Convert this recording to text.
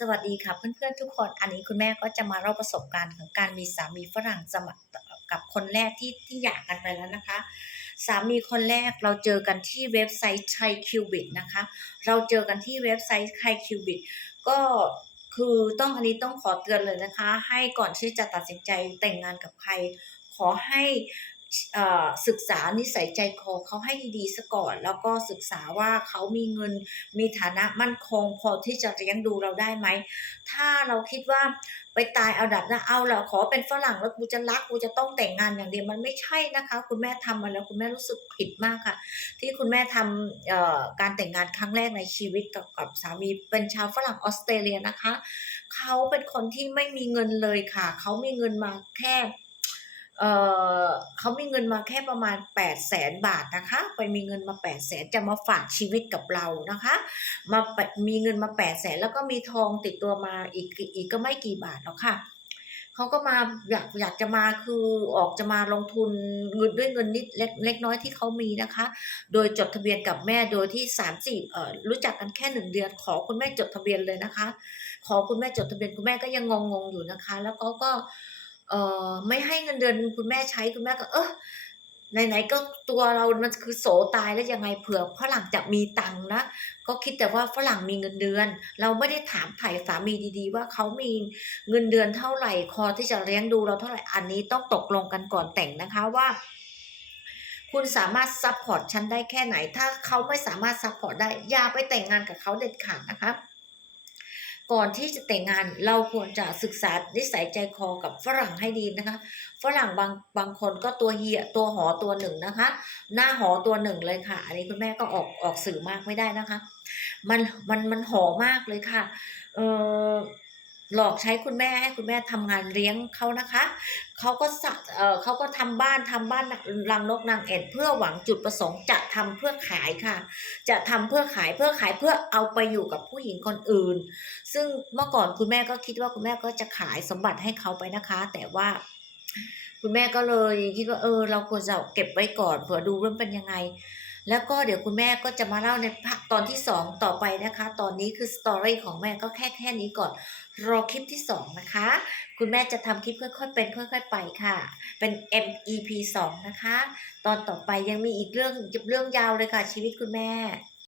สวัสดีค่ะเพื่อนๆทุกคน อันนี้คุณแม่ก็จะมาเล่าประสบการณ์ของการมีสามีฝรั่งสมัครกับคนแรกที่ที่หย่ากันไปแล้วนะคะ สามีคนแรกเราเจอกันที่เว็บไซต์ไทยคิวบิตนะคะ เราเจอกันที่เว็บไซต์ไทยคิวบิตก็คือต้องอันนี้ต้องขอเตือนเลยนะคะ ให้ก่อนที่จะตัดสินใจแต่งงานกับใคร ขอให้ ศึกษานิสัยใจคอเขาให้ดีๆซะก่อน แล้วก็ศึกษาว่าเขามีเงินมีฐานะมั่นคง พอที่จะเลี้ยงดูเราได้ไหม ถ้าเราคิดว่าไปตายเอาดับนะเอาล่ะขอเป็นฝรั่งแล้วกูจะรักกูจะต้องแต่งงานอย่างเดียวมันไม่ใช่นะคะ คุณแม่ทำมาแล้วคุณแม่รู้สึกผิดมากค่ะ ที่คุณแม่ทำอ่อการแต่งงานครั้งแรกในชีวิตกับกับสามีเป็นชาวฝรั่งออสเตรเลียนะคะ เขาเป็นคนที่ไม่มีเงินเลยค่ะ เขามีเงินมาแค่ เออเขามีเงินมาแค่ประมาณ 800,000บาทนะคะ ไปมีเงินมา 800,000จะมาฝากชีวิตกับเรานะคะ มาปะมีเงินมา 800,000แล้วก็มีทองติดตัวมาอีกอีกก็ไม่กี่บาทหรอกค่ะเขาก็มาอยากอยากจะมาคือออกจะมาลงทุนเงินด้วยเงินนิดเล็กเล็กน้อยที่เขามีนะคะ โดยจดทะเบียนกับแม่โดยที่3-4เอ่อรู้จักกันแค่1เดือนขอคุณแม่จดทะเบียนเลยนะคะ ขอคุณแม่จดทะเบียนคุณแม่ก็ยังงงๆอยู่นะคะ แล้วเขาก็ เอ่อไม่ให้เงินเดือนคุณแม่ใช้คุณแม่ก็ เออไหนๆก็ตัวเรามันคือโสตายแล้วยังไงเผื่อฝรั่งจะมีตังค์นะก็คิดแต่ว่าฝรั่งมีเงินเดือน เราไม่ได้ถามไถ่สามีดีๆ ว่าเขามีเงินเดือนเท่าไหร่พอที่จะเลี้ยงดูเราเท่าไหร่อันนี้ต้องตกลงกันก่อนแต่งนะคะว่า คุณสามารถซัปพอร์ตฉันได้แค่ไหน ถ้าเขาไม่สามารถซัปพอร์ตได้อย่าไปแต่งงานกับเขาเด็ดขาดนะคะ ก่อนที่จะแต่งงานเราควรจะศึกษานิสัยใจคอกับฝรั่งให้ดีนะคะ ฝรั่งบางบางคนก็ตัวเหี่ยตัวหอตัวหนึ่งนะคะ หน้าหอตัวหนึ่งเลยค่ะ อันนี้คุณแม่ก็ออกออกสื่อมากไม่ได้นะคะ มันมันมันหอมากเลยค่ะ เออ หลอกใช้คุณแม่ให้คุณแม่ทำงานเลี้ยงเขานะคะเขาก็สะเอ่อเขาก็ทำบ้านทำบ้านรังนกนางแอ่นเพื่อหวังจุดประสงค์จะทำเพื่อขายค่ะ จะทำเพื่อขายเพื่อขายเพื่อเอาไปอยู่กับผู้หญิงคนอื่น ซึ่งเมื่อก่อนคุณแม่ก็คิดว่าคุณแม่ก็จะขายสมบัติให้เขาไปนะคะ แต่ว่าคุณแม่ก็เลยคิดว่าเออ เราควรจะเก็บไว้ก่อนเผื่อดูว่ามันเป็นยังไง แล้วก็เดี๋ยวคุณแม่ก็จะมาเล่าในภาคตอนที่ 2 ต่อไปนะคะ ตอนนี้คือสตอรี่ของแม่ก็แค่แค่นี้ก่อน รอคลิปที่ 2 นะคะ คุณแม่จะทำคลิปค่อยๆเป็นค่อย ๆ ไปค่ะ เป็น MEP 2 นะคะ ตอนต่อไปยังมีอีกเรื่องเรื่องยาวเลยค่ะชีวิตคุณแม่